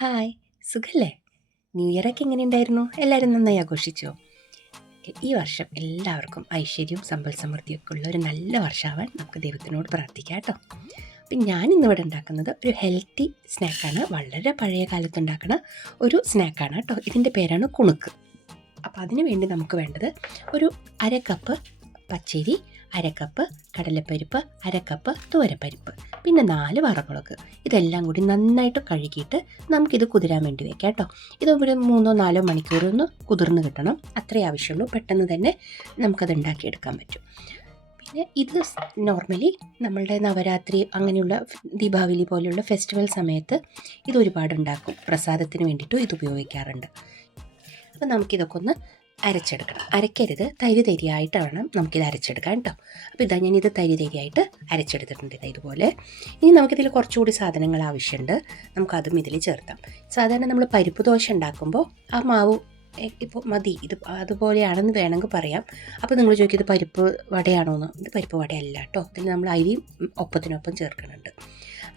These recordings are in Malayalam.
ഹായ് സുഖല്ലേ? ന്യൂ ഇയറൊക്കെ എങ്ങനെ ഉണ്ടായിരുന്നു? എല്ലാവരും നന്നായി ആഘോഷിച്ചോ? ഈ വർഷം എല്ലാവർക്കും ഐശ്വര്യവും സമ്പൽ സമൃദ്ധിയൊക്കെ ഉള്ള ഒരു നല്ല വർഷമാവാൻ നമുക്ക് ദൈവത്തിനോട് പ്രാർത്ഥിക്കാം കേട്ടോ. അപ്പം ഞാൻ ഇന്നിവിടെ ഉണ്ടാക്കുന്നത് ഒരു ഹെൽത്തി സ്നാക്കാണ് വളരെ പഴയ കാലത്ത് ഉണ്ടാക്കുന്ന ഒരു സ്നാക്കാണ് കേട്ടോ. ഇതിന്റെ പേരാണ് കുണുക്ക്. അപ്പോൾ അതിന് വേണ്ടി നമുക്ക് വേണ്ടത് ഒരു അര കപ്പ് പച്ചരി അരക്കപ്പ് കടലപ്പരിപ്പ് കപ്പ് തുവരപ്പരിപ്പ് പിന്നെ നാല് വറമുളക് ഇതെല്ലാം കൂടി നന്നായിട്ട് കഴുകിയിട്ട് നമുക്കിത് കുതിരാൻ വേണ്ടി വെക്കാം കേട്ടോ. ഇത് ഒരു മൂന്നോ നാലോ മണിക്കൂർ ഒന്ന് കുതിർന്ന് കിട്ടണം. അത്രേ ആവശ്യമുള്ളൂ. പെട്ടെന്ന് തന്നെ നമുക്കത് ഉണ്ടാക്കിയെടുക്കാൻ പറ്റും. പിന്നെ ഇത് നോർമലി നമ്മളുടെ നവരാത്രി അങ്ങനെയുള്ള ദീപാവലി പോലെയുള്ള ഫെസ്റ്റിവൽ സമയത്ത് ഇത് ഒരുപാട് ഉണ്ടാക്കും. പ്രസാദത്തിന് വേണ്ടിയിട്ടും ഇത് ഉപയോഗിക്കാറുണ്ട്. അപ്പോൾ നമുക്കിതൊക്കെ ഒന്ന് അരച്ചെടുക്കണം. അരക്കരുത് തരി തരിയായിട്ട് വേണം നമുക്കിത് അരച്ചെടുക്കാൻ കേട്ടോ. അപ്പോൾ ഇതാ ഞാനിത് തരി തരിയായിട്ട് അരച്ചെടുത്തിട്ടുണ്ട് ഇതാ ഇതുപോലെ. ഇനി നമുക്കിതിൽ കുറച്ചുകൂടി സാധനങ്ങൾ ആവശ്യമുണ്ട്. നമുക്കതും ഇതിൽ ചേർത്താം സാധാരണ നമ്മൾ പരിപ്പ് ദോശ ഉണ്ടാക്കുമ്പോൾ ആ മാവ് ഇപ്പോൾ മതി. ഇത് അതുപോലെയാണെന്ന് വേണമെങ്കിൽ പറയാം. അപ്പോൾ നിങ്ങൾ ചോദിക്കും ഇത് പരിപ്പ് വടയാണോ എന്ന് ഇത് പരിപ്പ് വടയല്ല കേട്ടോ. ഇതിൽ നമ്മൾ അരി ഒപ്പത്തിനൊപ്പം ചേർക്കുന്നുണ്ട്.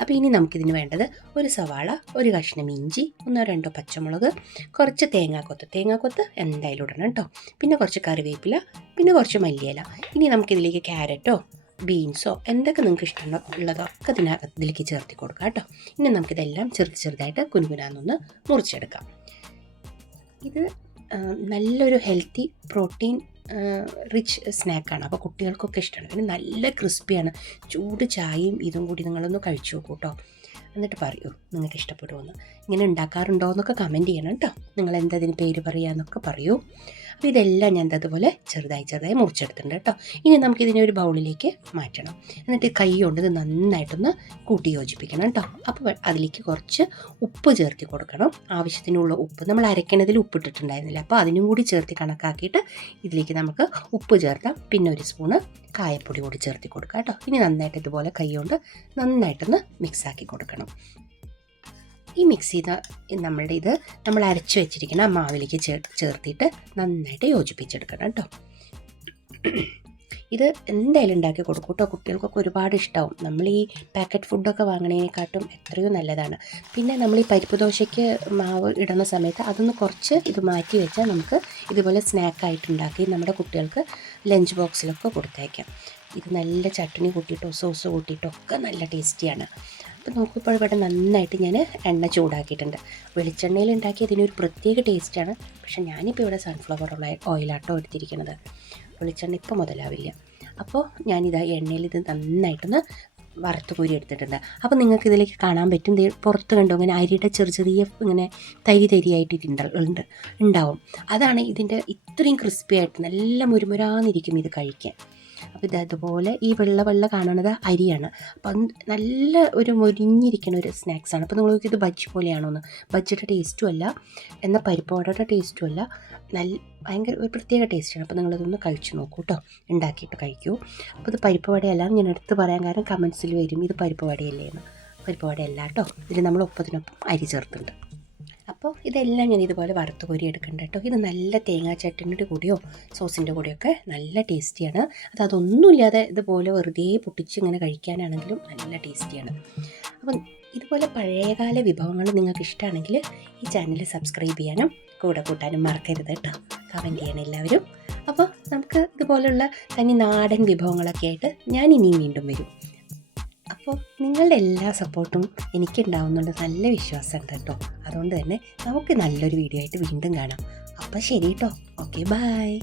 അപ്പോൾ ഇനി നമുക്കിതിന് വേണ്ടത് ഒരു സവാള ഒരു കഷ്ണം ഇഞ്ചി ഒന്നോ രണ്ടോ പച്ചമുളക് കുറച്ച് തേങ്ങാക്കൊത്ത്. തേങ്ങാക്കൊത്ത് എന്തായാലും ഇടണം കേട്ടോ. പിന്നെ കുറച്ച് കറിവേപ്പില പിന്നെ കുറച്ച് മല്ലിയില. ഇനി നമുക്കിതിലേക്ക് ക്യാരറ്റോ ബീൻസോ എന്തൊക്കെ നിങ്ങൾക്ക് ഇഷ്ടമുണ്ടോ ഉള്ളതൊക്കെ ഇതിലേക്ക് ചേർത്തി കൊടുക്കാം കേട്ടോ. ഇനി നമുക്കിതെല്ലാം ചെറുത് ചെറുതായിട്ട് കുനുകുനാന്നൊന്ന് മുറിച്ചെടുക്കാം. ഇത് നല്ലൊരു ഹെൽത്തി പ്രോട്ടീൻ റിച്ച് സ്നാക്കാണ് അപ്പോൾ കുട്ടികൾക്കൊക്കെ ഇഷ്ടമാണ് പിന്നെ നല്ല ക്രിസ്പിയാണ് ചൂട് ചായയും ഇതും കൂടി നിങ്ങളൊന്ന് കഴിച്ചു നോക്കൂ കേട്ടോ എന്നിട്ട് പറയൂ നിങ്ങൾക്ക് ഇഷ്ടപ്പെടുമെന്ന് ഇങ്ങനെ ഉണ്ടാക്കാറുണ്ടോ എന്നൊക്കെ കമന്റ് ചെയ്യണം കേട്ടോ നിങ്ങൾ എന്തതിന് പേര് പറയുക എന്നൊക്കെ പറയൂ. അപ്പോൾ ഇതെല്ലാം ഞാൻ അതുപോലെ ചെറുതായി ചെറുതായി മുറിച്ചെടുത്തിട്ടുണ്ട് കേട്ടോ. ഇനി നമുക്കിതിനെ ഒരു ബൗളിലേക്ക് മാറ്റണം. എന്നിട്ട് കൈ കൊണ്ട് ഇത് നന്നായിട്ടൊന്ന് കൂട്ടി. യോജിപ്പിക്കണം കേട്ടോ അപ്പോൾ അതിലേക്ക് കുറച്ച് ഉപ്പ് ചേർത്തി കൊടുക്കണം. ആവശ്യത്തിനുള്ള ഉപ്പ് നമ്മൾ അരക്കണതിൽ ഉപ്പിട്ടിട്ടുണ്ടായിരുന്നില്ല. അപ്പോൾ അതിനും കൂടി ചേർത്തി കണക്കാക്കിയിട്ട് ഇതിലേക്ക് നമുക്ക് ഉപ്പ് ചേർത്താം പിന്നെ ഒരു സ്പൂണ് കായപ്പൊടി കൂടി ചേർത്തി കൊടുക്കുക കേട്ടോ. ഇനി നന്നായിട്ട് ഇതുപോലെ കൈ കൊണ്ട് നന്നായിട്ടൊന്ന് മിക്സാക്കി കൊടുക്കണം. ഈ മിക്സ് ചെയ്ത നമ്മളുടെ ഇത് നമ്മൾ അരച്ച് വെച്ചിരിക്കുന്ന മാവിലേക്ക് ചേർ ചേർത്തിട്ട് നന്നായിട്ട് യോജിപ്പിച്ചെടുക്കണം കേട്ടോ. ഇത് എന്തായാലും ഉണ്ടാക്കി കൊടുക്കും കേട്ടോ. കുട്ടികൾക്കൊക്കെ ഒരുപാട് ഇഷ്ടമാവും നമ്മൾ ഈ പാക്കറ്റ് ഫുഡൊക്കെ വാങ്ങണേനെക്കാട്ടും എത്രയോ നല്ലതാണ്. പിന്നെ നമ്മൾ ഈ പരിപ്പ് ദോശയ്ക്ക് മാവ് ഇടുന്ന സമയത്ത് അതൊന്ന് കുറച്ച് ഇത് മാറ്റി വെച്ചാൽ നമുക്ക് ഇതുപോലെ സ്നാക്കായിട്ട് ഉണ്ടാക്കി നമ്മുടെ കുട്ടികൾക്ക് ലഞ്ച് ബോക്സിലൊക്കെ കൊടുത്തേക്കാം. ഇത് നല്ല ചട്ടണി കൂട്ടിയിട്ടോ സോസ് കൂട്ടിയിട്ടോ ഒക്കെ നല്ല ടേസ്റ്റിയാണ് അപ്പോൾ നോക്കിയപ്പോൾ ഇവിടെ നന്നായിട്ട് ഞാൻ എണ്ണ ചൂടാക്കിയിട്ടുണ്ട്. വെളിച്ചെണ്ണയിൽ ഉണ്ടാക്കി അതിനൊരു പ്രത്യേക ടേസ്റ്റാണ് പക്ഷേ ഞാനിപ്പോൾ ഇവിടെ സൺഫ്ലവർ ഓയിലാട്ടോ എടുത്തിരിക്കുന്നത്. വെളിച്ചെണ്ണ ഇപ്പോൾ മുതലാവില്ല. അപ്പോൾ ഞാനിതാ എണ്ണയിൽ ഇത് നന്നായിട്ടൊന്ന് വറുത്ത് കോരി എടുത്തിട്ടുണ്ട്. അപ്പോൾ നിങ്ങൾക്ക് ഇതിലേക്ക് കാണാൻ പറ്റും. പുറത്ത് കണ്ടു ഇങ്ങനെ അരിയുടെ ചെറിയ ചെറിയ ഇങ്ങനെ തരി തരിയായിട്ട് ഉണ്ട് ഉണ്ടാവും. അതാണ് ഇതിന്റെ ഇത്രയും ക്രിസ്പി ആയിട്ട് നല്ല മുരുമുരാന്നിരിക്കും ഇത് കഴിക്കാൻ. അപ്പോൾ ഇതേപോലെ ഈ വെള്ള വെള്ള കാണുന്നത് അരിയാണ്. അപ്പം നല്ല ഒരു മുരിഞ്ഞിരിക്കുന്ന ഒരു സ്നാക്സാണ് അപ്പോൾ നിങ്ങൾ ഇത് ബജ്ജി പോലെയാണോ എന്ന് ബജ്ജിയുടെ ടേസ്റ്റും അല്ല. എന്നാൽ പരിപ്പ് ടേസ്റ്റും അല്ല. നല്ല ഭയങ്കര ഒരു പ്രത്യേക ടേസ്റ്റാണ് അപ്പോൾ നിങ്ങളിതൊന്ന് കഴിച്ചു നോക്കൂ കേട്ടോ ഉണ്ടാക്കിയിട്ട് കഴിക്കൂ. അപ്പോൾ ഇത് പരിപ്പ് വടയല്ല ഞാൻ എടുത്ത് പറയാൻ കാരണം കമൻസിൽ വരും. ഇത് പരിപ്പ് വടയല്ലേ എന്ന്. പരിപ്പ് വടയല്ല കേട്ടോ ഇതിൽ നമ്മൾ ഒപ്പത്തിനൊപ്പം അരി ചേർത്തുണ്ട് അപ്പോൾ ഇതെല്ലാം ഞാൻ ഇതുപോലെ വറുത്ത് കോരി എടുക്കേണ്ട കേട്ടോ. ഇത് നല്ല തേങ്ങാ ചട്ടിന്റെ കൂടിയോ സോസിന്റെ കൂടെയൊക്കെ നല്ല ടേസ്റ്റിയാണ്. അത് അതൊന്നുമില്ലാതെ ഇതുപോലെ വെറുതെ പൊട്ടിച്ച് ഇങ്ങനെ കഴിക്കാനാണെങ്കിലും നല്ല ടേസ്റ്റിയാണ്. അപ്പം ഇതുപോലെ പഴയകാല വിഭവങ്ങൾ നിങ്ങൾക്ക് ഇഷ്ടമാണെങ്കിൽ ഈ ചാനൽ സബ്സ്ക്രൈബ് ചെയ്യാനും കൂടെ കൂട്ടാനും മറക്കരുത് കേട്ടോ. കമന്റ് ചെയ്യണം എല്ലാവരും. അപ്പോൾ നമുക്ക് ഇതുപോലുള്ള തനി നാടൻ വിഭവങ്ങളൊക്കെ ആയിട്ട് ഞാൻ ഇനിയും വീണ്ടും വരും. അപ്പോൾ നിങ്ങളുടെ എല്ലാ സപ്പോർട്ടും എനിക്കുണ്ടാവുന്നുള്ള നല്ല വിശ്വാസമുണ്ട് കേട്ടോ. അതുകൊണ്ട് തന്നെ നമുക്ക് നല്ലൊരു വീഡിയോ ആയിട്ട് വീണ്ടും കാണാം. അപ്പോൾ ശരി കേട്ടോ. Okay bye